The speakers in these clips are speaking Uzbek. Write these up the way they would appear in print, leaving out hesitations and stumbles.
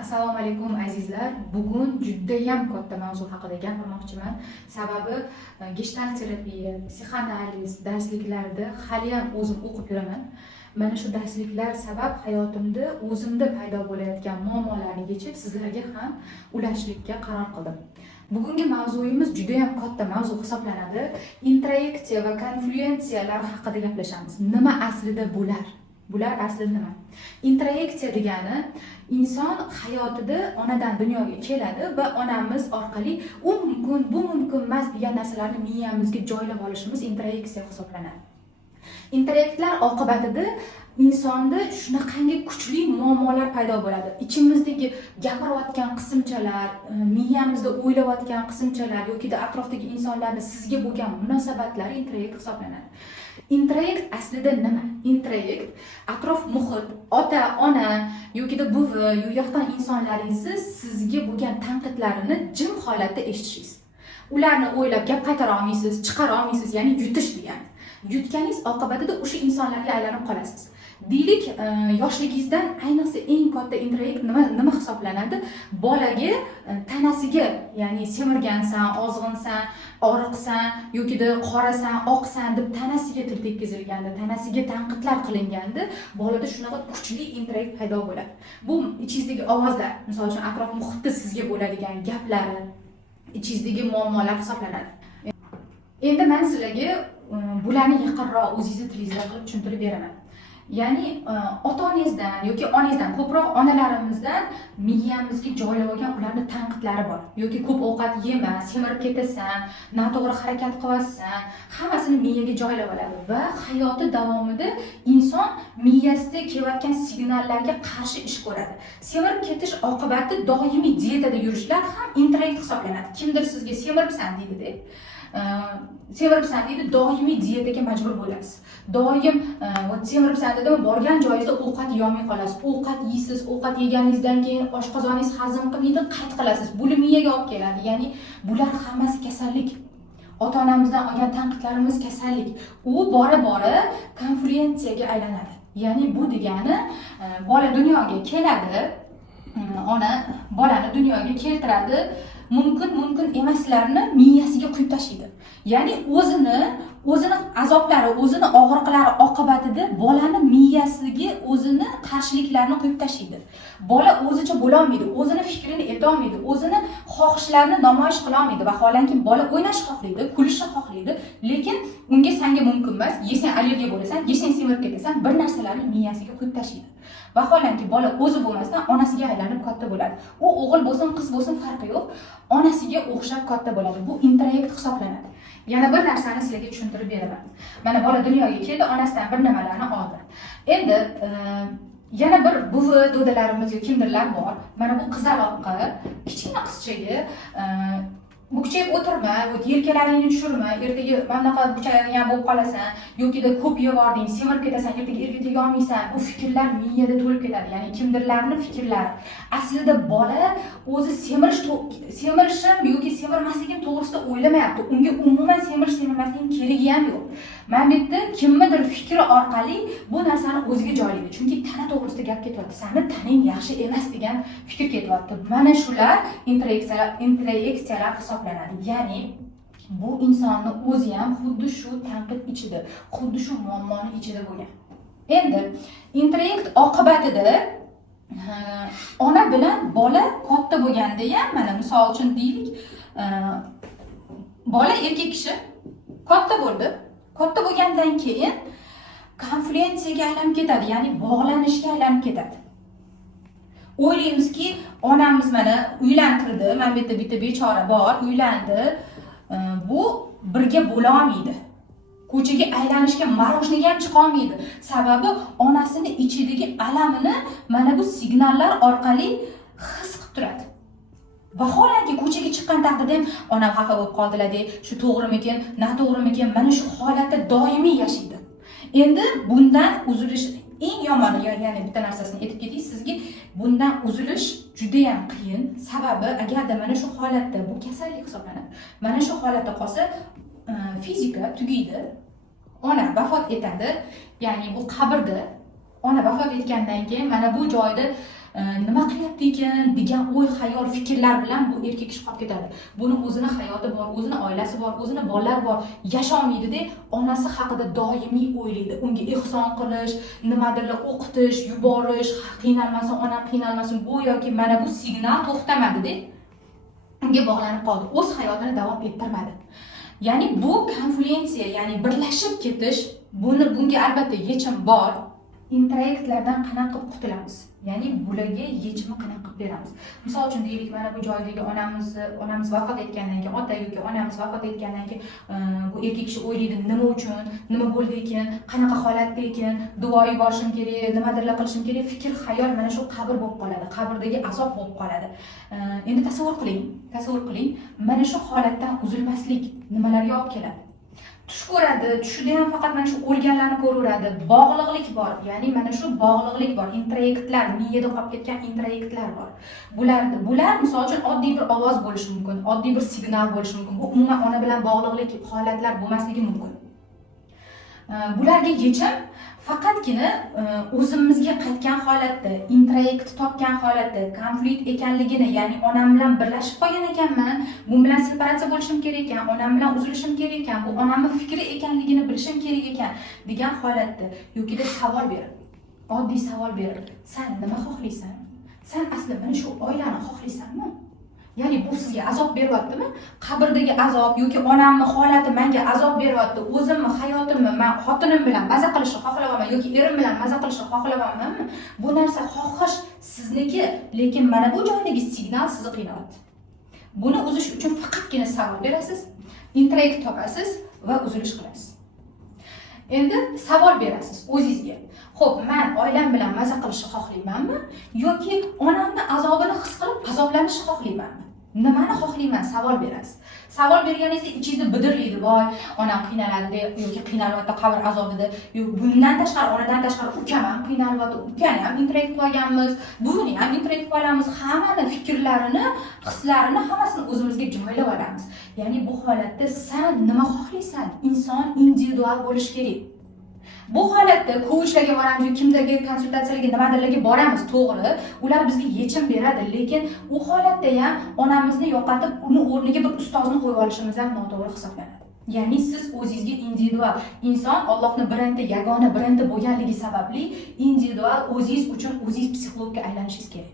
Assalomu alaykum azizlar. Bugun juda ham katta mavzu haqida gapirmoqchiman. Sababi gestalt terapiya, psixoanaliz darsliklarida hali ham o'zim o'qib yuraman. Mana shu darsliklar sabab hayotimda o'zimda paydo bo'layotgan muammolarni yechib sizlarga ham ulashishga qaror qildim. Bugungi mavzuyimiz juda ham katta mavzu hisoblanadi. Introyeksiya va konflyuensiyalar haqida gaplashamiz. Nima aslida bular? Bular aslida nima? Introyeksiya degani inson hayotida onadan dunyoga keladi va onamiz orqali u mumkin, bu mumkin emas degan narsalarni miyamizga joylab olishimiz introyeksiya hisoblanadi. Introyektlar oqibatida insonda shunaqangi kuchli muammolar paydo bo'ladi. Ichimizdagi gapirayotgan qismchalar, miyamizda o'ylayotgan qismchalar yoki atrofdagi insonlarning sizga bo'lgan munosabatlari introyekt hisoblanadi. Introyekt aslida nima? Introyekt atrof muhit, ota, ona yoki buvi, u yoqdan insonlaringiz sizga bo'lgan tanqidlarini jim holatda eshitishingiz. Ularni o'ylab gap qaytara olmaysiz, chiqara olmaysiz, ya'ni yutish degani. Yutganingiz oqibatida o'sha insonlarga aylanib qolasiz. Deylik, yoshligingizdan ayniqsa eng katta introyekt nima hisoblanadi? Bolaga tanasiga, ya'ni semirgansan, ozg'insan, og'riqsan yoki qorasan, oqsan deb tanasiga til tekkizilganda, tanasiga tanqidlar qilinganda, bolada shunaqa kuchli introyekt paydo bo'ladi. Bu ichingizdagi ovozlar, misol uchun atrof muhitda sizga bo'ladigan gaplar, ichingizdagi muammolar hisoblanadi. Endi men sizlarga bularni yaqinroq o'zingizni tilingizda qilib tushuntirib beraman. Ya'ni ota-onangizdan yoki onangizdan, ko'proq onalarimizdan miyamizga joylab olgan ularning tanqidlari bor. Yoki ko'p ovqat yema, semirib ketasan, noto'g'ri harakat qilasan, hammasini miyaga joylab oladi va hayoti davomida inson miyasida kelayotgan signallarga qarshi ish ko'radi. Semirib ketish oqibati doimiy dietada yurishlar ham introyekt hisoblanadi. Kimdir sizga semiribsan deydi-da. Semiribsan deydi, doimiy dietaga majbur bo'lasiz. Doim semiribsan dedimi, borgan joyingizda ovqat yomay qolasiz. Ovqat yeysiz, ovqat yeganingizdan keyin oshqozoningiz hazm qilmaydi, qayt qilasiz. Bulimiyaga olib keladi. Ya'ni bular hammasi kasallik. Ota-onamizdan olgan tanqidlarimiz kasallik. U bora-bora konflyuensiyaga aylanadi. Ya'ni bu degani bola dunyoga keladi, ona bolani dunyoga keltiradi, mumkin emaslarni miyasiga quyib tashlaydi. Ya'ni o'zini azoblari, o'zini og'riqlari oqibatida bolani miyasiga o'zini qarshiliklarni quyib tashlaydi. Bola o'zicha bo'la olmaydi, o'zini fikrini ayta olmaydi, o'zini xohishlarini namoyish qila olmaydi. Vaholanki bola o'ynashni xohlaydi, kulishni xohlaydi, lekin unga senga mumkin emas, yesang allergiya bo'lasan, yesang semirib ketasan, bir narsalarni miyasiga quyib tashlaydi. Vaholanki bola o'zi bo'lmasdan onasiga aylanib katta bo'ladi. U o'g'il bo'lsin, qiz bo'lsin farqi yo'q, onasiga o'xshab katta bo'ladi. Bu introyekt hisoblanadi. Yana bir narsani sizlarga tushuntirib beraman. Mana bola dunyoga keldi, onasidan bir nimalarni oldi. Endi yana bir buvi, do'dalarimiz yoki kimdirlar bor. Mana bu qizaloqqa, kichkina qizchaga bukchayib o'tirma, yelkalaringni tushirma, ertaga bunaqa bukchaygan bo'lib qolasan, yoki ko'p yeyording, semirib ketasan, ertaga erga tega olmaysan. Bu fikrlar miyada to'lib ketadi. Ya'ni kimdirlarning fikrlari. Aslida bola o'zi semirishim yoki semirmasligim to'g'risida o'ylamayapti. Unga umuman semirmasligim keragi ham yo'q. Men bu yerda kimnidir fikri orqali bu narsani o'ziga joylaydi. Chunki tana to'g'risida gap ketyapti. Seni taning yaxshi emas degan fikr ketyapti. Mana shular introyeksiyalar hisoblanadi. Ya'ni bu insonni o'zi ham xuddi shu tanqid ichida, xuddi shu muammoni ichida bo'lgan. Endi introyekt oqibatida ona bilan bola katta bo'lganda ham, mana misol uchun deylik, bola erkak kishi katta bo'ldi. Katta bo'lgandan keyin konflyuensiyaga aylanib ketadi, ya'ni bog'lanishga aylanib ketadi. O'ylaymizki, onamiz mana uylantirdi, mana bu yerda bitta bechora bor, uylandi. Bu birga bo'la olmaydi. Ko'chaga aylanishga, marojniga ham chiqa olmaydi. Sababi onasini ichidagi alamini mana bu signallar orqali his qilib turadi. Vaholanki ko'chaga chiqqan taqdirda ham onam xafa bo'lib qoldilar-da, shu to'g'rimikin, noto'g'rimikin, mana shu holatda doimiy yashaydi. Endi bundan uzilish eng yomoni, ya'ni bitta narsasini aytib ketay sizga, bundan uzilish juda ham qiyin. Sababi agarda mana shu holatda, bu kasallik hisoblanadi. Mana shu holatda qolsa, fizika tugaydi. Ona vafot etadi. Ya'ni bu qabrda ona vafot etgandan keyin mana bu joyda nima qilyapti ekan degan o'y xayol fikrlar bilan bu erkak kishi qolib ketadi. Buni o'zini hayoti bor, o'zini oilasi bor, o'zini bolalari bor, yasholmaydida, onasi haqida doimiy o'ylaydi. Unga ehson qilish, nimadirlar o'qitish, yuborish, qiynalmasin, onam qiynalmasin, go'yoki mana bu signal to'xtamadida, unga bog'lanib qoldi. O'z hayotini davom ettirmadi. Ya'ni bu konfluensiya, ya'ni birlashib ketish, bunga albatta yechim bor. Introyektlardan qanaqa qilib qutulamiz? Ya'ni bularga yechimni qanaqa qilib beramiz? Misol uchun deylik, mana bu joydagi onamiz vafot etgandan keyin, ota yoki onamiz vafot etgandan keyin bu erkak kishi o'ylaydi, nima uchun, nima bo'ldi ekan, qanaqa holatda ekan, duo yuborishim kerak, nimadirlar qilishim kerak, fikr, xayol mana shu qabr bo'lib qoladi, qabrdagi azob bo'lib qoladi. Endi tasavvur qiling, mana shu holatdan uzilmaslik nimalarga olib keladi? Tush ko'radi, tushida ham faqat mana shu o'lganlarni ko'raveradi. Bog'liqlik bor. Ya'ni mana shu bog'liqlik bor. Introyektlar, miyada qolib ketgan introyektlar bor. Bular misol uchun oddiy bir ovoz bo'lishi mumkin, oddiy bir signal bo'lishi mumkin. Bu umuman ona bilan bog'liqlik holatlar bo'lmasligi mumkin. Bularga yechim faqatgina o'zimizga qaytgan holatda, introyekt topgan holatda, konflikt ekanligini, ya'ni onam bilan birlashib qolgan ekanman, bu bilan separatsiya bo'lishim kerak ekan, onam bilan uzilishim kerak ekan, bu onamning fikri ekanligini bilishim kerak ekan degan holatda yokida savol berib, oddiy savol berib, sen nima xohlaysan? Sen asli mana shu oilani xohlaysanmi? Ya'ni bu sizga azob beryaptimi? Qabrdagi azob yoki onamning holati menga azob beryapti. O'zimni hayotimni men xotinim bilan maza qilishni xohlayapman yoki erim bilan maza qilishni xohlayapmanmi? Bu narsa xohish sizniki, lekin mana bu joydagi signal sizni qiynayapti. Buni uzish uchun faqatgina savol berasiz, introyekt topasiz va uzilish qilasiz. Endi savol berasiz o'zingizga. Xo'p, men oilam bilan maza qilishni xohlaymanmi yoki onamning azobini his qilib azoblanishni xohlaymanmi? Nimani xohlayman? Savol berasiz. Savol berganingizda ichingizda bidirlaydi, voy, onam qiynaladi yoki qiynalyapti qabr azobida. Bundan tashqari, onadan tashqari ukam ham qiynalyapti, ukani ham introyekt qilganmiz, buvini ham introyekt qilamiz. Hammani fikrlarini, hislarini hammasini o'zimizga joylab olamiz. Ya'ni bu holatda sen nima xohlaysan? Inson individual bo'lish kerak. Bu holatda coachlarga boramiz, kimdagi konsultatsiyalarga, nimadirlarga boramiz, to'g'ri, ular bizga yechim beradi, lekin u holatda ham onamizni yo'qotib, uni o'rniga bir ustozni qo'yib olishimiz ham noto'g'ri hisoblanadi. Ya'ni siz o'zingizga individual, inson Allohning birinchi, yagona birinchi bo'lganligi sababli individual o'zingiz uchun o'zingiz psixologga aylanishingiz kerak.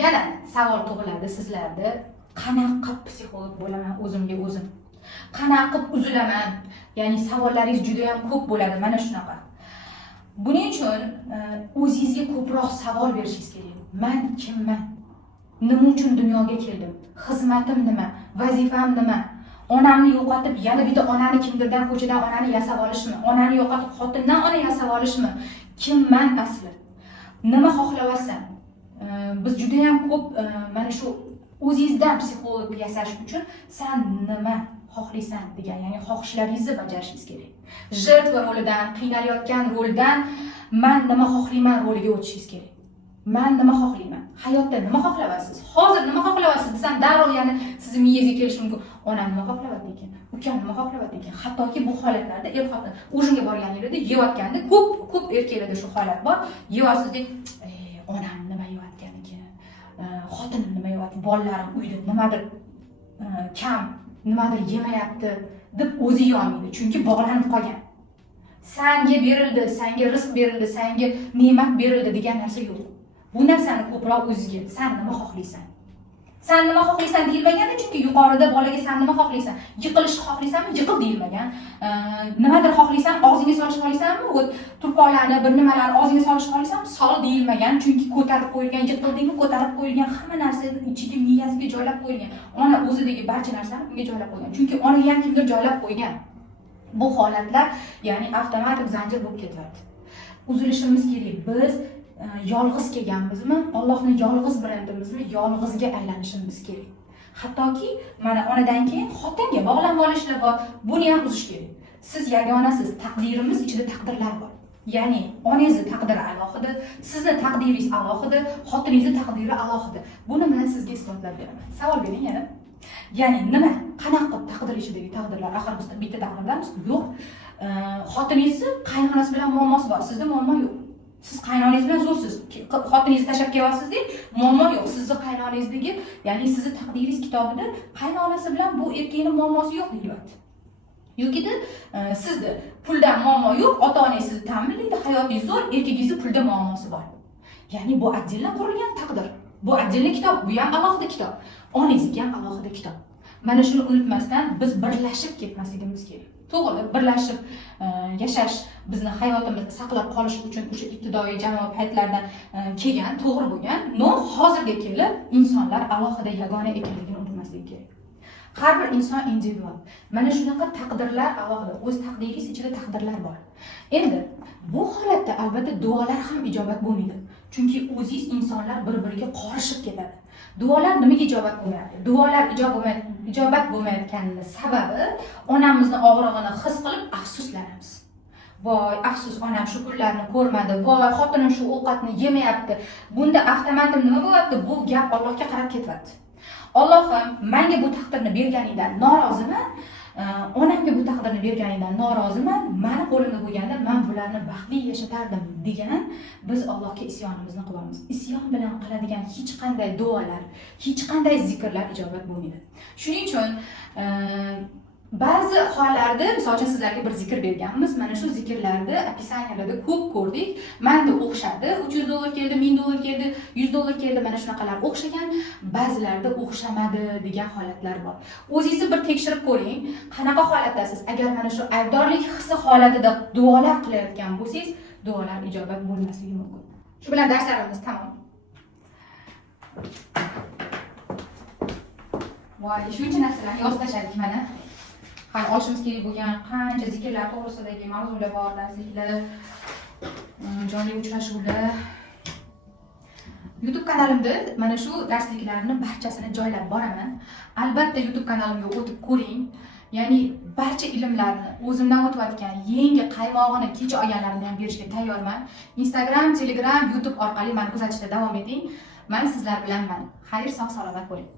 Yana savol tug'iladi sizlarda, qanaqa psixolog bo'laman o'zimga o'zim? Qanaqa qilib uzilaman? Ya'ni savollaringiz juda ham ko'p bo'ladi, mana shunaqa. Buning uchun o'zingizga ko'proq savol berishingiz kerak. Men kimman? Nima uchun dunyoga keldim? Xizmatim nima? Vazifam nima? Onamni yo'qotib, yana bitta onani kimdirdan ko'chadan onani yasab olishmi? Onani yo'qotib, xotindan ona yasab olishmi? Kimman asli? Nima xohlayapsan? Biz juda ham ko'p mana shu o'zingizdan psixolog yasash uchun sen nima xohlaysan degan, ya'ni xohishlaringizni bajarishingiz kerak. Jертва rolidan, qiynalayotgan roldan men nima xohlayman roliga o'tishingiz kerak. Men nima xohlayman? Hayotda nima xohlayapsiz? Hozir nima xohlayapsiz desam, darrov yana sizning miyangizga kelishi mumkin. Onam nima xohlayapti ekan? Ukam nima xohlayapti ekan? Hattoki bu holatlarda er-xotin o'shinga borganingizda yeyotganda ko'p erkaklarda shu holat bor. Yeyapsiz, onam nima yeyotgan ekan? Xotinim nima yeyapti? Bolalarim uyda nimadir kam, nimadir yemayapti deb o'zi yeyolmaydi, chunki bog'lanib qolgan. Senga berildi, senga rizq berildi, senga ne'mat berildi degan narsa yo'q. Bu narsani ko'proq o'zingizga, sen nima xohlaysan? Sen nima xohlaysan deyilmaganda, chunki yuqorida bolaga sen nima xohlaysan? Yiqilishni xohlaysanmi? Yiqil deyilmagan. Nimadir xohlaysan, og'zingga solishni xohlaysanmi? Turpoqlarni, bir nimalarni og'zingga solishni xohlaysanmi? Sol deyilmagan, chunki ko'tarib qo'yilgan, yiqildingmi, ko'tarib qo'yilgan, hamma narsani ichiga, miyasiga joylab qo'yilgan. Ona o'zidagi barcha narsani unga joylab qo'ygan. Chunki onaga ham kimdir joylab qo'ygan. Bu holatlar, ya'ni avtomatik zanjir bo'lib ketyapti. Uzilishimiz kerak. Biz yolg'iz kelganmizmi? Allohning yolg'iz brendimizmi? Yolg'izga aylanishimiz kerak. Hattoki mana onadan keyin xotinga bog'lanib olishlar bor. Buni ham uzish kerak. Siz yagonasiz, taqdirimiz ichida taqdirlar bor. Ya'ni onangizni taqdiri alohida, sizni taqdiringiz alohida, xotiningizni taqdiri alohida. Buni men sizga isbotlab beraman. Savol bering yana. Ya'ni nima? Qanaqa taqdir ichidagi taqdirlar? Axir bizda bitta taqdirlarimiz yo'q. Xotiningizni qaynonasi bilan muammosi bor, sizda muammo yo'q. Siz qaynonangiz bilan zo'rsiz. Xotiningizni tashlab kelyapsiz-da, muammo yo'q. Sizni qaynonangizdagi, ya'ni sizni taqdiringiz kitobida qaynonasi bilan bu erkakning muammosi yo'q deyilyapti. Yo'kida sizda puldan muammo yo'q, ota-onangiz sizni ta'minlaydi, hayotingiz zo'r, erkagingizni pulda muammosi bor. Ya'ni bu отдельно qurilgan taqdir. Bu отдельно kitob, bu ham alohida kitob. Onangizniki ham alohida kitob. Mana shuni unutmasdan biz birlashib ketmasligimiz kerak. To'g'ri, birlashib yashash bizni hayotimizni saqlab qolish uchun o'sha ibtidoiy jamoat paytlardan kelgan, to'g'ri bo'lgan. No, hozirga kelib insonlar alohida yagona ekanligini unutmaslik kerak. Har bir inson individual. Mana shunaqa taqdirlar alohida, o'z taqdiringiz ichida taqdirlar bor. Endi bu holatda albatta duolar ham ijobat bo'lmaydi. Chunki o'zingiz insonlar bir-biriga qorishib ketadi. Duolar nimaga ijobat bo'lmayapti? Duolar ijobat bo'lmayotganining sababi onamizning og'rig'ini his qilib afsuslanamiz. Voy, afsus, onam shu kunlarni ko'rmadi. Voy, xotinim shu ovqatni yemayapti. Bunda avtomatim nima bo'lyapti? Bu gap Allohga qarab ketyapti. Allohim, menga bu taqdirni berganingdan noroziman. Onamga bu taqdirni berganingdan noroziman. Meni qo'limda bo'lganda men bularni baxtli yashatardim degan biz Allohga isyonimizni qilamiz. Isyon bilan qiladigan hech qanday duolar, hech qanday zikrlar ijobat bo'lmaydi. Shuning uchun ba'zi hollarda, misol uchun sizlarga bir zikr berganmiz. Mana shu zikrlarni opisiyalarda ko'p ko'rdik. Menda o'xshadi. $300 keldi, $1000 keldi, $100 keldi. Mana shunaqalar o'xshagan, ba'zilarda o'xshamadi degan holatlar bor. O'zingizni bir tekshirib ko'ring. Qanaqa holatdasiz? Agar mana shu aybdorlik hissi holatida duolar qilayotgan bo'lsangiz, duolar ijobat bo'lmasligi mumkin. Shu bilan darslarimiz tamom. Voy, shuncha narsalarni yozib tashladik mana. Hali olishimiz kerak bo'lgan qancha zikrlar to'g'risidagi mavzular bor, darsliklar, jonli uchrashuvlar. YouTube kanalimda mana shu darsliklarni barchasini joylab boraman. Albatta YouTube kanalimga o'tib ko'ring. Ya'ni barcha ilmlarni o'zimdan o'tayotgan yangi qaymog'ini kecha olganlarimni ham berishga tayyorman. Instagram, Telegram, YouTube orqali meni kuzatishda davom eting. Men sizlar bilanman. Xayr, sog' salomat bo'ling.